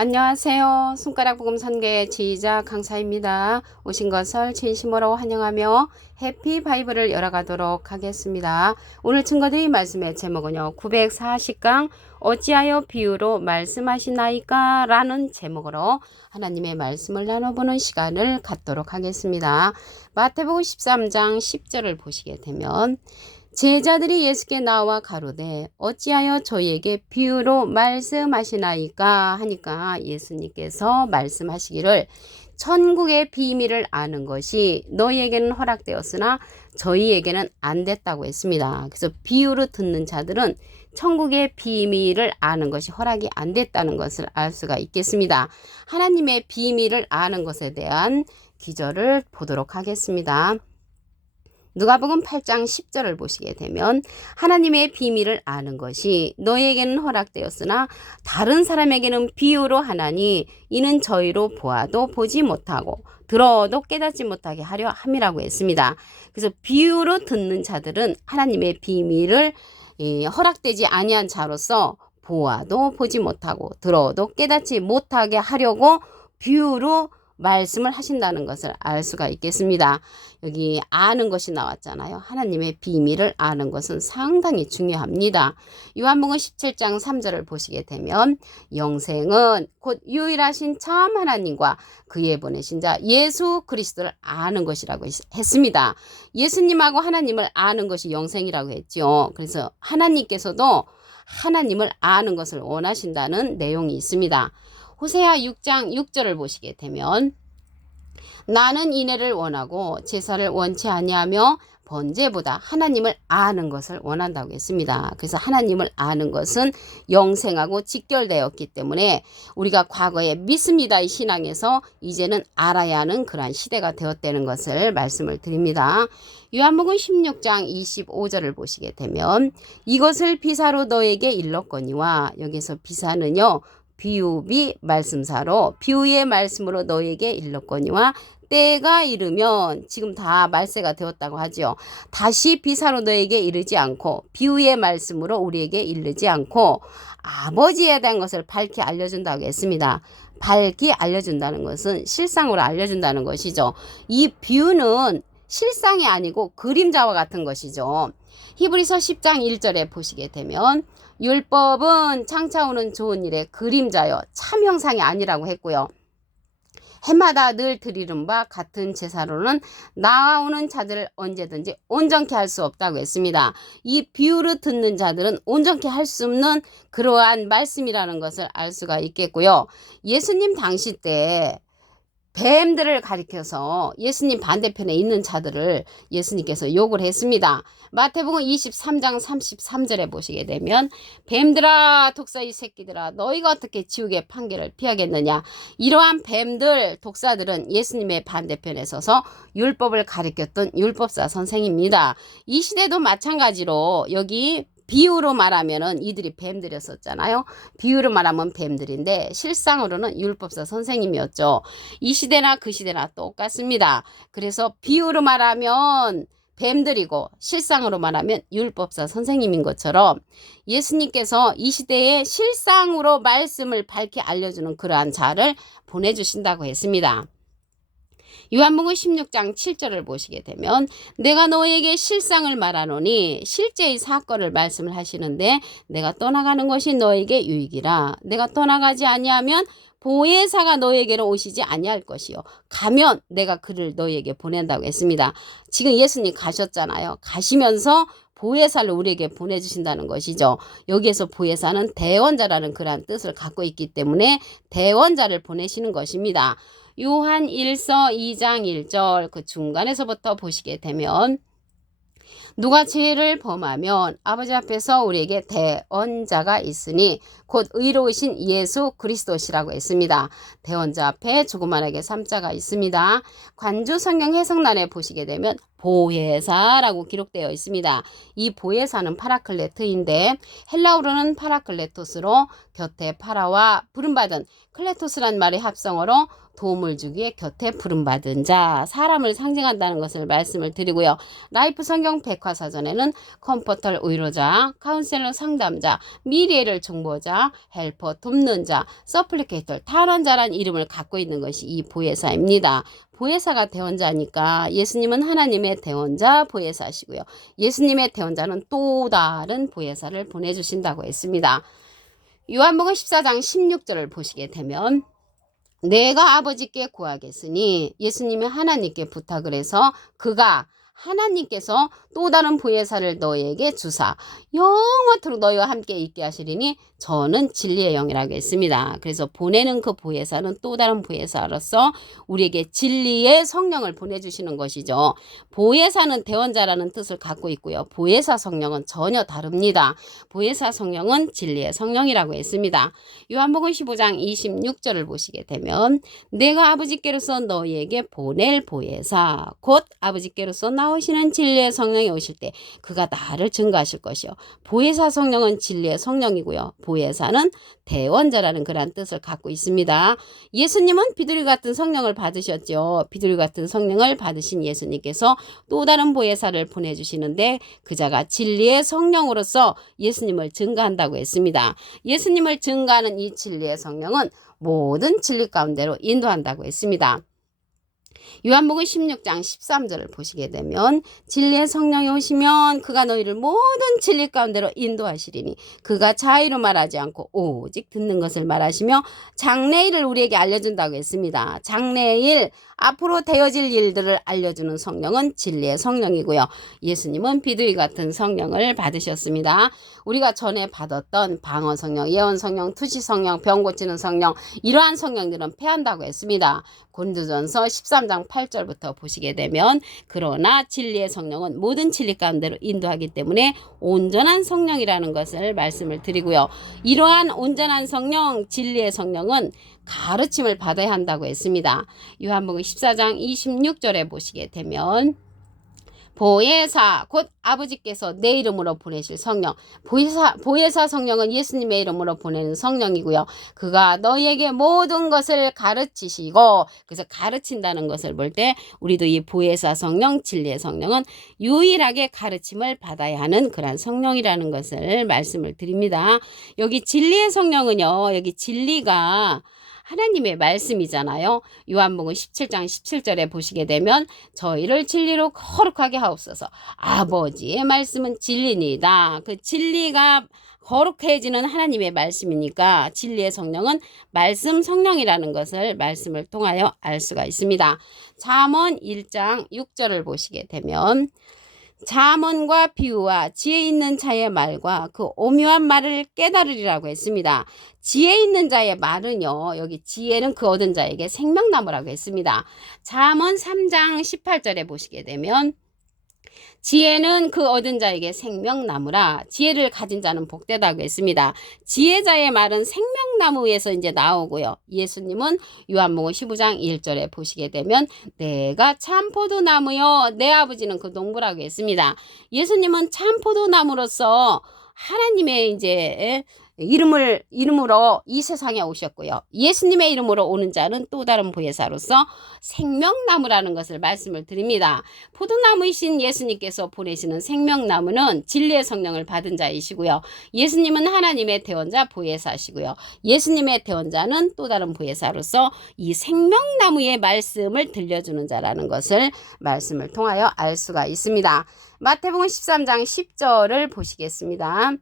안녕하세요. 손가락 복음 선교의 지휘자 강사입니다. 오신 것을 진심으로 환영하며 해피 바이블을 열어가도록 하겠습니다. 오늘 증거드린 말씀의 제목은요. 940강 어찌하여 비유로 말씀하시나이까? 라는 제목으로 하나님의 말씀을 나눠보는 시간을 갖도록 하겠습니다. 마태복음 13장 10절을 보시게 되면 제자들이 예수께 나와 가로되 어찌하여 저희에게 비유로 말씀하시나이까 하니까 예수님께서 말씀하시기를 천국의 비밀을 아는 것이 너희에게는 허락되었으나 저희에게는 안 됐다고 했습니다. 그래서 비유로 듣는 자들은 천국의 비밀을 아는 것이 허락이 안 됐다는 것을 알 수가 있겠습니다. 하나님의 비밀을 아는 것에 대한 기절을 보도록 하겠습니다. 누가복음 8장 10절을 보시게 되면 하나님의 비밀을 아는 것이 너희에게는 허락되었으나 다른 사람에게는 비유로 하나니 이는 저희로 보아도 보지 못하고 들어도 깨닫지 못하게 하려 함이라고 했습니다. 그래서 비유로 듣는 자들은 하나님의 비밀을 허락되지 아니한 자로서 보아도 보지 못하고 들어도 깨닫지 못하게 하려고 비유로 말씀을 하신다는 것을 알 수가 있겠습니다. 여기 아는 것이 나왔잖아요. 하나님의 비밀을 아는 것은 상당히 중요합니다. 요한복음 17장 3절을 보시게 되면 영생은 곧 유일하신 참 하나님과 그의 보내신 자 예수 그리스도를 아는 것이라고 했습니다. 예수님하고 하나님을 아는 것이 영생이라고 했죠. 그래서 하나님께서도 하나님을 아는 것을 원하신다는 내용이 있습니다. 호세아 6장 6절을 보시게 되면 나는 인애를 원하고 제사를 원치 아니하며 번제보다 하나님을 아는 것을 원한다고 했습니다. 그래서 하나님을 아는 것은 영생하고 직결되었기 때문에 우리가 과거에 믿습니다의 신앙에서 이제는 알아야 하는 그러한 시대가 되었다는 것을 말씀을 드립니다. 요한복음 16장 25절을 보시게 되면 이것을 비사로 너에게 일렀거니와 여기서 비사는요. 비유비 말씀사로 비유의 말씀으로 너에게 일렀거니와 때가 이르면 지금 다 말세가 되었다고 하죠. 다시 비사로 너에게 이르지 않고 비유의 말씀으로 우리에게 이르지 않고 아버지에 대한 것을 밝히 알려준다고 했습니다. 밝히 알려준다는 것은 실상으로 알려준다는 것이죠. 이 비유는 실상이 아니고 그림자와 같은 것이죠. 히브리서 10장 1절에 보시게 되면 율법은 창차 오는 좋은 일의 그림자요 참 형상이 아니라고 했고요. 해마다 늘 드리는 바 같은 제사로는 나아오는 자들을 언제든지 온전케 할 수 없다고 했습니다. 이 비유를 듣는 자들은 온전케 할 수 없는 그러한 말씀이라는 것을 알 수가 있겠고요. 예수님 당시 때 뱀들을 가리켜서 예수님 반대편에 있는 자들을 예수님께서 욕을 했습니다. 마태복음 23장 33절에 보시게 되면 뱀들아 독사의 새끼들아 너희가 어떻게 지옥의 판결을 피하겠느냐. 이러한 뱀들 독사들은 예수님의 반대편에 서서 율법을 가리켰던 율법사 선생입니다. 이 시대도 마찬가지로 여기 비유로 말하면은 이들이 뱀들이었었잖아요. 비유로 말하면 뱀들인데 실상으로는 율법사 선생님이었죠. 이 시대나 그 시대나 똑같습니다. 그래서 비유로 말하면 뱀들이고 실상으로 말하면 율법사 선생님인 것처럼 예수님께서 이 시대에 실상으로 말씀을 밝히 알려주는 그러한 자를 보내주신다고 했습니다. 요한복음 16장 7절을 보시게 되면 내가 너에게 실상을 말하노니 실제의 사건을 말씀을 하시는데 내가 떠나가는 것이 너에게 유익이라. 내가 떠나가지 아니하면 보혜사가 너에게로 오시지 아니할 것이요 가면 내가 그를 너에게 보낸다고 했습니다. 지금 예수님 가셨잖아요. 가시면서 보혜사를 우리에게 보내주신다는 것이죠. 여기에서 보혜사는 대원자라는 그러한 뜻을 갖고 있기 때문에 대원자를 보내시는 것입니다. 요한 1서 2장 1절 그 중간에서부터 보시게 되면 누가 죄를 범하면 아버지 앞에서 우리에게 대언자가 있으니 곧 의로우신 예수 그리스도시라고 했습니다. 대언자 앞에 조그만하게 3자가 있습니다. 관주 성경 해석란에 보시게 되면 보혜사라고 기록되어 있습니다. 이 보혜사는 파라클레트인데 헬라어로는 파라클레토스로 곁에 파라와 부름받은 클레토스란 말의 합성어로 도움을 주기에 곁에 부름받은 자, 사람을 상징한다는 것을 말씀을 드리고요. 라이프 성경 백과사전에는 컴포터 위로자, 카운셀러 상담자, 미래를 정보자, 보혜사, 헬퍼, 돕는 자, 서플리케이터, 탄원자란 이름을 갖고 있는 것이 이 보혜사입니다. 보혜사가 대원자니까 예수님은 하나님의 대원자 보혜사시고요. 예수님의 대원자는 또 다른 보혜사를 보내주신다고 했습니다. 요한복음 14장 16절을 보시게 되면 내가 아버지께 구하겠으니 예수님이 하나님께 부탁을 해서 그가 하나님께서 또 다른 보혜사를 너에게 주사 영원토록 너희와 함께 있게 하시리니 저는 진리의 영이라고 했습니다. 그래서 보내는 그 보혜사는 또 다른 보혜사로서 우리에게 진리의 성령을 보내주시는 것이죠. 보혜사는 대원자라는 뜻을 갖고 있고요. 보혜사 성령은 전혀 다릅니다. 보혜사 성령은 진리의 성령이라고 했습니다. 요한복음 15장 26절을 보시게 되면 내가 아버지께로서 너희에게 보낼 보혜사 곧 아버지께로서 나오시는 진리의 성령이 오실 때 그가 나를 증거하실 것이요. 보혜사 성령은 진리의 성령이고요. 보혜사는 대원자라는 그런 뜻을 갖고 있습니다. 예수님은 비둘기 같은 성령을 받으셨죠. 비둘기 같은 성령을 받으신 예수님께서 또 다른 보혜사를 보내주시는데 그자가 진리의 성령으로서 예수님을 증거한다고 했습니다. 예수님을 증거하는 이 진리의 성령은 모든 진리 가운데로 인도한다고 했습니다. 요한복음 16장 13절을 보시게 되면 진리의 성령이 오시면 그가 너희를 모든 진리 가운데로 인도하시리니 그가 자의로 말하지 않고 오직 듣는 것을 말하시며 장래일을 우리에게 알려준다고 했습니다. 장래일 앞으로 되어질 일들을 알려주는 성령은 진리의 성령이고요. 예수님은 비둘기 같은 성령을 받으셨습니다. 우리가 전에 받았던 방어 성령, 예언 성령, 투시 성령, 병 고치는 성령 이러한 성령들은 패한다고 했습니다. 고린도전서 13장 8절부터 보시게 되면 그러나 진리의 성령은 모든 진리 가운데로 인도하기 때문에 온전한 성령이라는 것을 말씀을 드리고요. 이러한 온전한 성령, 진리의 성령은 가르침을 받아야 한다고 했습니다. 요한복음 14장 26절에 보시게 되면 보혜사 곧 아버지께서 내 이름으로 보내실 성령 보혜사 성령은 예수님의 이름으로 보내는 성령이고요. 그가 너희에게 모든 것을 가르치시고 그래서 가르친다는 것을 볼 때 우리도 이 보혜사 성령 진리의 성령은 유일하게 가르침을 받아야 하는 그런 성령이라는 것을 말씀을 드립니다. 여기 진리의 성령은요. 여기 진리가 하나님의 말씀이잖아요. 요한복음 17장 17절에 보시게 되면 저희를 진리로 거룩하게 하옵소서. 아버지의 말씀은 진리니다. 그 진리가 거룩해지는 하나님의 말씀이니까 진리의 성령은 말씀 성령이라는 것을 말씀을 통하여 알 수가 있습니다. 잠언 1장 6절을 보시게 되면 잠언과 비유와 지혜 있는 자의 말과 그 오묘한 말을 깨달으리라고 했습니다. 지혜 있는 자의 말은요. 여기 지혜는 그 얻은 자에게 생명나무라고 했습니다. 잠언 3장 18절에 보시게 되면 지혜는 그 얻은 자에게 생명나무라 지혜를 가진 자는 복되다고 했습니다. 지혜자의 말은 생명나무에서 이제 나오고요. 예수님은 요한복음 15장 1절에 보시게 되면 내가 참포도나무요 내 아버지는 그 농부라고 했습니다. 예수님은 참포도나무로서 하나님의 이제 이름으로 이 세상에 오셨고요. 예수님의 이름으로 오는 자는 또 다른 보혜사로서 생명나무라는 것을 말씀을 드립니다. 포도나무이신 예수님께서 보내시는 생명나무는 진리의 성령을 받은 자이시고요. 예수님은 하나님의 대원자 보혜사시고요. 예수님의 대원자는 또 다른 보혜사로서 이 생명나무의 말씀을 들려주는 자라는 것을 말씀을 통하여 알 수가 있습니다. 마태복음 13장 10절을 보시겠습니다.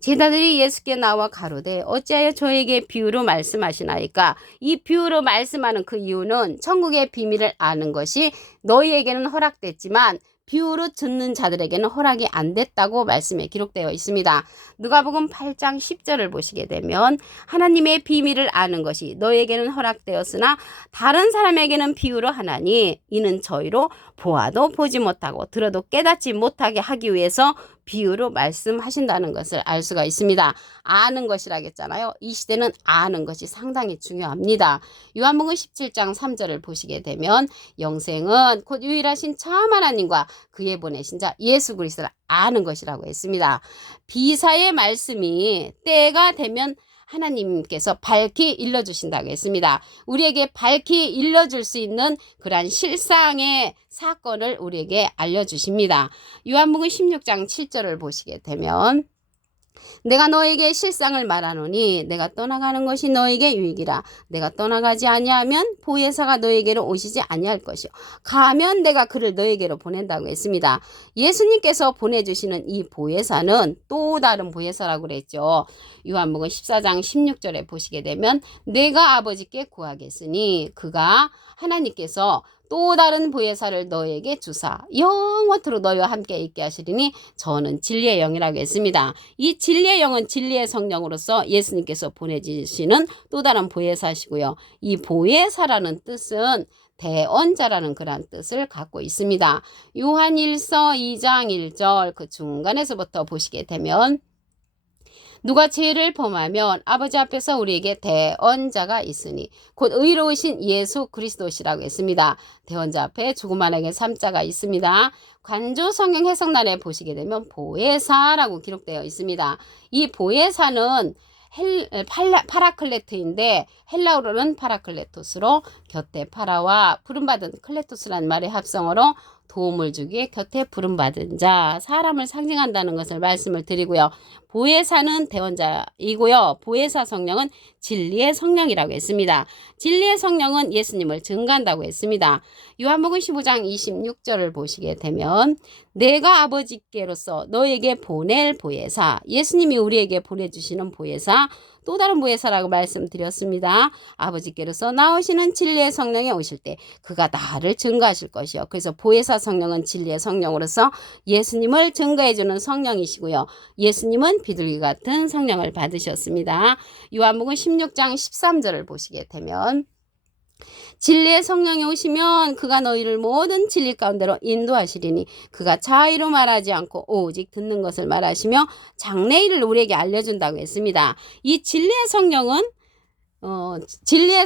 제자들이 예수께 나와 가로되 어찌하여 저에게 비유로 말씀하시나이까? 이 비유로 말씀하는 그 이유는 천국의 비밀을 아는 것이 너희에게는 허락됐지만 비유로 듣는 자들에게는 허락이 안 됐다고 말씀에 기록되어 있습니다. 누가복음 8장 10절을 보시게 되면 하나님의 비밀을 아는 것이 너희에게는 허락되었으나 다른 사람에게는 비유로 하나니 이는 저희로 보아도 보지 못하고 들어도 깨닫지 못하게 하기 위해서 비유로 말씀하신다는 것을 알 수가 있습니다. 아는 것이라겠잖아요. 이 시대는 아는 것이 상당히 중요합니다. 요한복음 17장 3절을 보시게 되면 영생은 곧 유일하신 참 하나님과 그의 보내신 자 예수 그리스도를 아는 것이라고 했습니다. 비사의 말씀이 때가 되면 하나님께서 밝히 일러주신다고 했습니다. 우리에게 밝히 일러줄 수 있는 그러한 실상의 사건을 우리에게 알려주십니다. 요한복음 16장 7절을 보시게 되면 내가 너에게 실상을 말하노니 내가 떠나가는 것이 너에게 유익이라. 내가 떠나가지 아니하면 보혜사가 너에게로 오시지 아니할 것이요 가면 내가 그를 너에게로 보낸다고 했습니다. 예수님께서 보내주시는 이 보혜사는 또 다른 보혜사라고 그랬죠. 요한복음 14장 16절에 보시게 되면 내가 아버지께 구하겠으니 그가 하나님께서 또 다른 보혜사를 너에게 주사 영원토록 너희와 함께 있게 하시리니 저는 진리의 영이라고 했습니다. 이 진리의 영은 진리의 성령으로서 예수님께서 보내주시는 또 다른 보혜사시고요. 이 보혜사라는 뜻은 대언자라는 그런 뜻을 갖고 있습니다. 요한 1서 2장 1절 그 중간에서부터 보시게 되면 누가 죄를 범하면 아버지 앞에서 우리에게 대언자가 있으니 곧 의로우신 예수 그리스도시라고 했습니다. 대언자 앞에 조그만하게 3자가 있습니다. 관조 성경 해석란에 보시게 되면 보혜사라고 기록되어 있습니다. 이 보혜사는 파라클레트인데 헬라어로는 파라클레토스로 곁에 파라와 부름받은 클레토스라는 말의 합성어로 도움을 주기에 곁에 부름받은 자, 사람을 상징한다는 것을 말씀을 드리고요. 보혜사는 대언자이고요. 보혜사 성령은 진리의 성령이라고 했습니다. 진리의 성령은 예수님을 증거한다고 했습니다. 요한복음 15장 26절을 보시게 되면 내가 아버지께로서 너에게 보낼 보혜사, 예수님이 우리에게 보내주시는 보혜사, 또 다른 보혜사라고 말씀드렸습니다. 아버지께로서 나오시는 진리의 성령이 오실 때 그가 나를 증거하실 것이요. 그래서 보혜사 성령은 진리의 성령으로서 예수님을 증거해주는 성령이시고요. 예수님은 비둘기 같은 성령을 받으셨습니다. 요한복음 16장 13절을 보시게 되면 진리의 성령이 오시면 그가 너희를 모든 진리 가운데로 인도하시리니 그가 자의로 말하지 않고 오직 듣는 것을 말하시며 장래일을 우리에게 알려준다고 했습니다. 이 진리의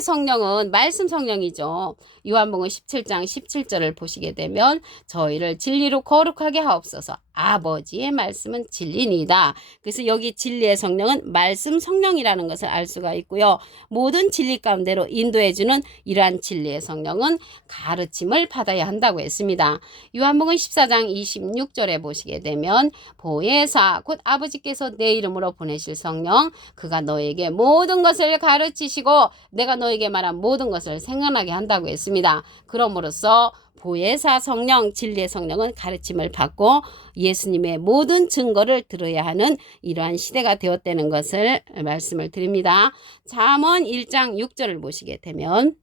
성령은 말씀 성령이죠. 요한복음 17장 17절을 보시게 되면 저희를 진리로 거룩하게 하옵소서. 아버지의 말씀은 진리니이다. 그래서 여기 진리의 성령은 말씀 성령이라는 것을 알 수가 있고요. 모든 진리 가운데로 인도해주는 이러한 진리의 성령은 가르침을 받아야 한다고 했습니다. 요한복음 14장 26절에 보시게 되면 보혜사 곧 아버지께서 내 이름으로 보내실 성령 그가 너에게 모든 것을 가르치시고 내가 너에게 말한 모든 것을 생각나게 한다고 했습니다. 그러므로써 보혜사 성령, 진리의 성령은 가르침을 받고 예수님의 모든 증거를 들어야 하는 이러한 시대가 되었다는 것을 말씀을 드립니다. 잠언 1장 6절을 보시게 되면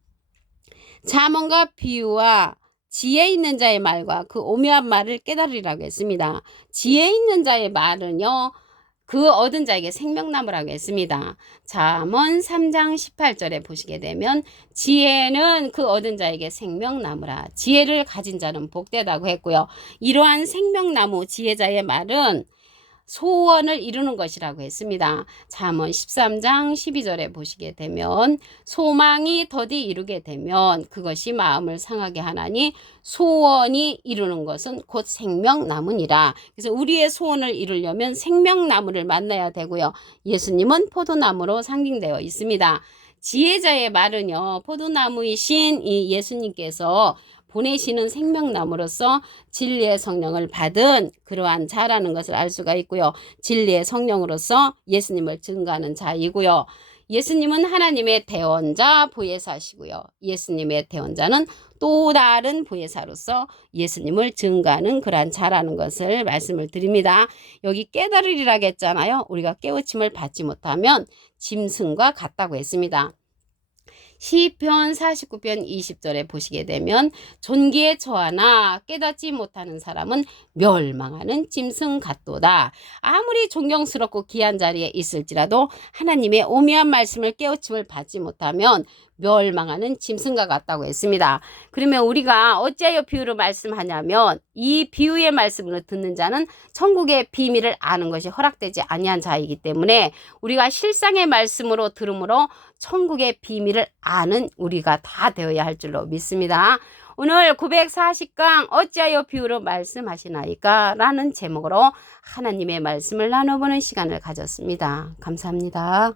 잠언과 비유와 지혜 있는 자의 말과 그 오묘한 말을 깨달으리라고 했습니다. 지혜 있는 자의 말은요. 그 얻은 자에게 생명나무라고 했습니다. 잠언 3장 18절에 보시게 되면 지혜는 그 얻은 자에게 생명나무라. 지혜를 가진 자는 복되다고 했고요. 이러한 생명나무 지혜자의 말은 소원을 이루는 것이라고 했습니다. 잠언 13장 12절에 보시게 되면 소망이 더디 이루게 되면 그것이 마음을 상하게 하나니 소원이 이루는 것은 곧 생명나무니라. 그래서 우리의 소원을 이루려면 생명나무를 만나야 되고요. 예수님은 포도나무로 상징되어 있습니다. 지혜자의 말은요. 포도나무이신 이 예수님께서 보내시는 생명나무로서 진리의 성령을 받은 그러한 자라는 것을 알 수가 있고요. 진리의 성령으로서 예수님을 증거하는 자이고요. 예수님은 하나님의 대언자 보혜사시고요. 예수님의 대언자는 또 다른 보혜사로서 예수님을 증거하는 그러한 자라는 것을 말씀을 드립니다. 여기 깨달으리라고 했잖아요. 우리가 깨우침을 받지 못하면 짐승과 같다고 했습니다. 시편 49편 20절에 보시게 되면 존귀에 처하나 깨닫지 못하는 사람은 멸망하는 짐승 같도다. 아무리 존경스럽고 귀한 자리에 있을지라도 하나님의 오묘한 말씀을 깨우침을 받지 못하면 멸망하는 짐승과 같다고 했습니다. 그러면 우리가 어찌하여 비유로 말씀하냐면 이 비유의 말씀을 듣는 자는 천국의 비밀을 아는 것이 허락되지 아니한 자이기 때문에 우리가 실상의 말씀으로 들음으로 천국의 비밀을 아는 우리가 다 되어야 할 줄로 믿습니다. 오늘 940강 어찌하여 비유로 말씀하시나이까 라는 제목으로 하나님의 말씀을 나눠보는 시간을 가졌습니다. 감사합니다.